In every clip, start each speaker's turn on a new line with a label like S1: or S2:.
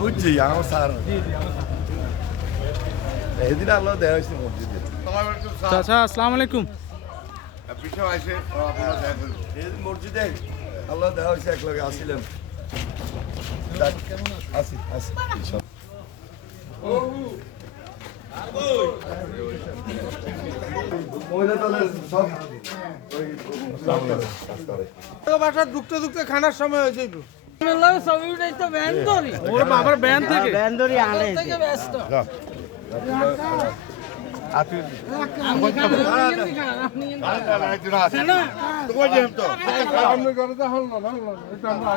S1: বুঝছি আমার স্যার। এদিন আল্লাহ দেওয়া হয়েছে মসজিদে।
S2: চাচা আসসালামু আলাইকুম।
S1: মসজিদে আল্লাহ দেওয়া হয়েছে এক লগে আসিলাম। আসি আসি। ইনশাল্লাহ। মহিলা দলের সব ওই কাজ করে।
S3: বাসা দুঃখতে দুঃখতে খানার সময় হয়ে যাইব।
S2: ওর বাবার ব্যান থেকে
S3: আপনি করে তো হল না হল না এটা আমরা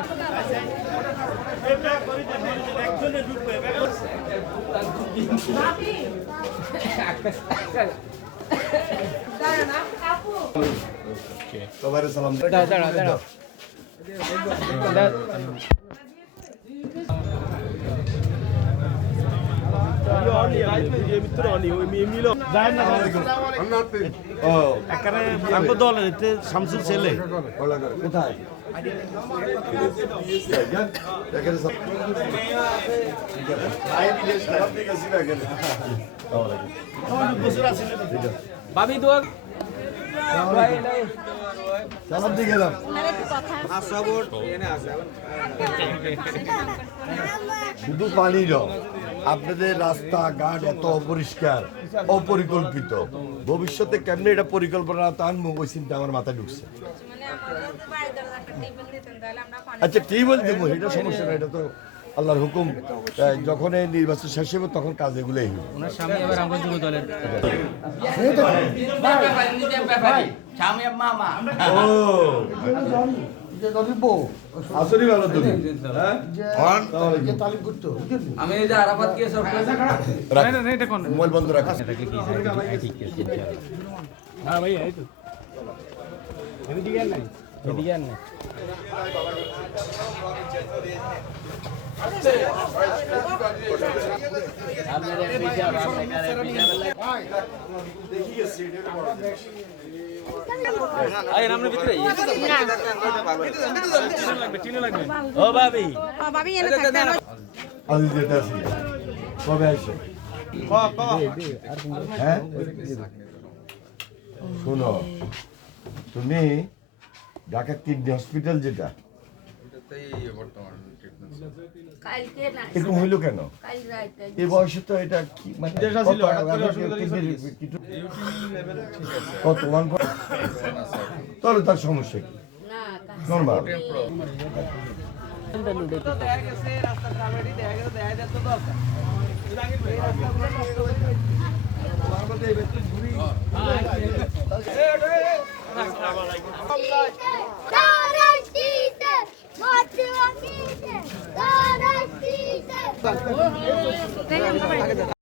S1: সবাই সালাম ও
S4: দলের এতে শামসুর ছেলে
S1: কোথায়।
S2: ভাবি
S1: সালাম দিয়ে গেলাম শুধু পানি আপনাদের রাস্তাঘাট এত অপরিষ্কার অপরিকল্পিত ভবিষ্যতে কেমনে এটা পরিকল্পনা টানবো ওই চিন্তা আমার মাথায় ঢুকছে আচ্ছা টিউবওয়েল দেবো এটা সমস্যা না এটা তো আল্লাহর হুকুম যখন এই নির্বাচন শেষ হবে তখন কাজ এগুলোই হবে।
S2: ওনার স্বামী এবার আমরা যুব দলের
S1: ও আসলেই ভালো হ্যাঁ
S2: আমি এই যে আরাফাত কে সব
S1: রাখ।
S2: না না এটা কোন?
S1: মোবাইল বন্ধ রাখ
S2: হ্যাঁ ভাই এই তো। এদিকে নাই
S1: কবে আসছে হ্যাঁ? শোনো তুমি ঢাকা কিডনি হসপিটাল যেটা
S5: কালকে
S1: এরকম হইল কেন? এই বয়সে তো এটা কি মানে কত ওয়ান তাহলে তার সমস্যা কি? Normal
S6: Tarantite! আগে